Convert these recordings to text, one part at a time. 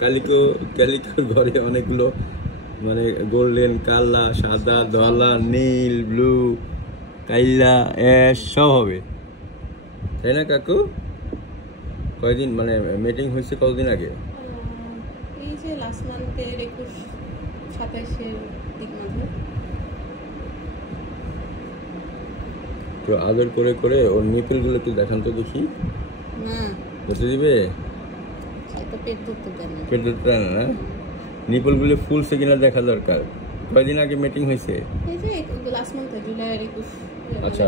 কালিকো ক্যালিকোর ঘরে অনেকগুলো মানে গোল্ডেন, কালা, সাদা, ধলা, নীল, ব্লু, কাইলা, অ্যাশ সব হবে, তাই না কাকু? কয়দিন মানে মিটিং হয়েছে কতদিন আগে? এই যে লাস্ট মান্থের 21-27 দিক মাঝে। তো আদর করে করে ওর নিপেলগুলো একটু দেখান তো দেখি। না হতে দিবে? সেটা পেট ধরতে দেয় না। পেট ধরতে দেয় না? নিপলগুলো ফুলছে কিনা দেখা দরকার। কয়দিন আগে মিটিং হয়েছে? এই যে লাস্ট মান্থে জুলাইয়ের 21। আচ্ছা,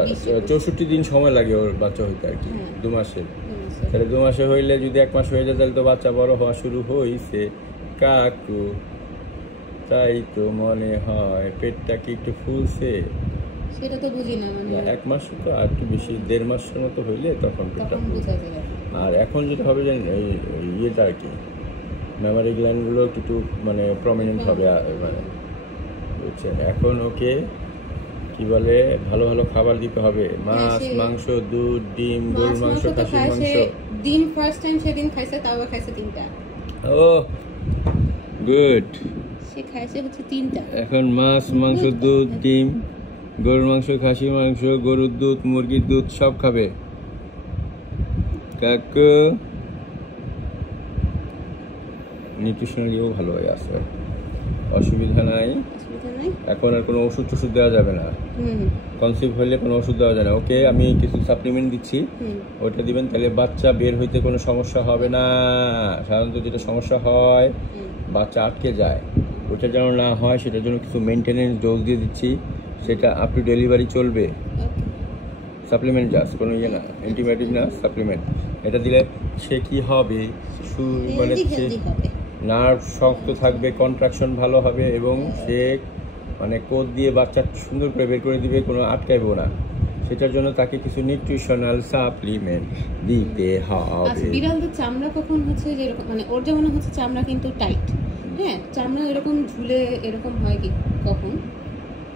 64 দিন সময় লাগে ওর বাচ্চা হইতে আর কি, 2 মাসে। তাহলে 2 মাসে হইলে যদি 1 মাস হয়ে যায় তাহলে তো বাচ্চা বড় হওয়া শুরু হয়েছে কাকু, তাই তো মনে হয়। পেটটা কি একটু ফুলছে? সেটা তো বুঝি না, মানে 1 মাস তো আর একটু বেশি, 1.5 মাসের মতো হইলে তখন পেটটা বোঝা যায়। আর এখন যেটা হবে যে ইয়েটা আর কি, মেমারি গ্ল্যান্ডগুলো একটু মানে প্রমিনেন্ট হবে, মানে বুঝছেন। এখন ওকে কি বলে, ভালো ভালো খাবার দিতে হবে, মাছ, মাংস, দুধ, ডিম, গরুর মাংস, খাসির মাংস। ডিম ফার্স্ট টাইম সেদিন খাইছে, তাও খাইছে 3টা। ও গুড। সে খাইছে হচ্ছে 3টা। এখন মাছ, মাংস, দুধ, ডিম, গরুর মাংস, খাসির মাংস, গরুর দুধ, মুরগির দুধ সব খাবে কাকু। নিউট্রিশনালিও ভালো হয়ে আছে, অসুবিধা নাই। এখন আর কোনো ওষুধ টষুধ দেওয়া যাবে না, কনসিভ হইলে কোনো ওষুধ দেওয়া যায় না। ওকে আমি কিছু সাপ্লিমেন্ট দিচ্ছি, ওইটা দিবেন, তাহলে বাচ্চা বের হইতে কোনো সমস্যা হবে না। সাধারণত যেটা সমস্যা হয় বাচ্চা আটকে যায়, ওটা যেন না হয় সেটার জন্য কিছু মেনটেনেন্স ডোজ দিয়ে দিচ্ছি, সেটা আপ টু ডেলিভারি চলবে। সাপ্লিমেন্ট জাস্ট, কোনো ইয়ে না, অ্যান্টিবায়োটিক না, সাপ্লিমেন্ট। এটা দিলে সে কি হবে, মানে নার্ভ শক্ত থাকবে, কন্ট্রাকশন ভালো হবে, এবং সে মানে কোদ দিয়ে বাচ্চা সুন্দর করে বের করে দিবে, কোনো আটকাইবো না। সেটার জন্য তাকে কিছু নিউট্রিশনাল সাপ্লিমেন্ট দিতে হবে। বিড়ালদের চামড়া কখন হচ্ছে যে এরকম, মানে ওর যেমন হচ্ছে চামড়া কিন্তু টাইট, হ্যাঁ, চামড়া এরকম ঝুলে এরকম হয় কি কখন?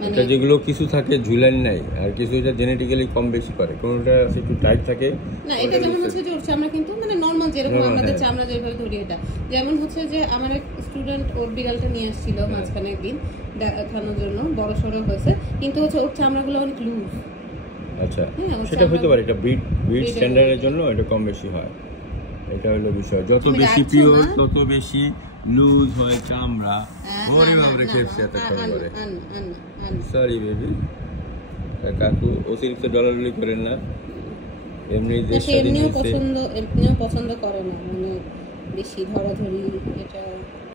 এটা যেগুলো কিছু থাকে ঝুলান নাই, আর কিছু এটা জেনেটিক্যালি কম বেশি করে, কোনটা একটু টাইট থাকে না। এটা যেমন হচ্ছে যে ওর চামড়া কিন্তু মানে নরমাল, যেরকম আমাদের চামড়া যেভাবে ধরি, এটা যেমন হচ্ছে যে আমার এক স্টুডেন্ট ওর বিড়ালটা নিয়ে আসছিল মাঝখানে একদিন দেখানোর জন্য, বড় সড়ো হয়েছে, কিন্তু হচ্ছে ওর চামড়াগুলো অনেক লুজ। আচ্ছা, সেটা হইতে পারে, এটা ব্রিড স্ট্যান্ডার্ডের জন্য এটা কম বেশি হয়। এটা হলো বিষয়, যত বেশি পিওর তত বেশি লুজ হয় চামড়া। ওরে বাবা রে, খেপছে এতক্ষণ করে। সরি বেবি, কাকু অতিরিক্ত ডলারলি করেন না, এমনি এমনিও পছন্দ করে না, মানে বেশি ধরাধরি এটা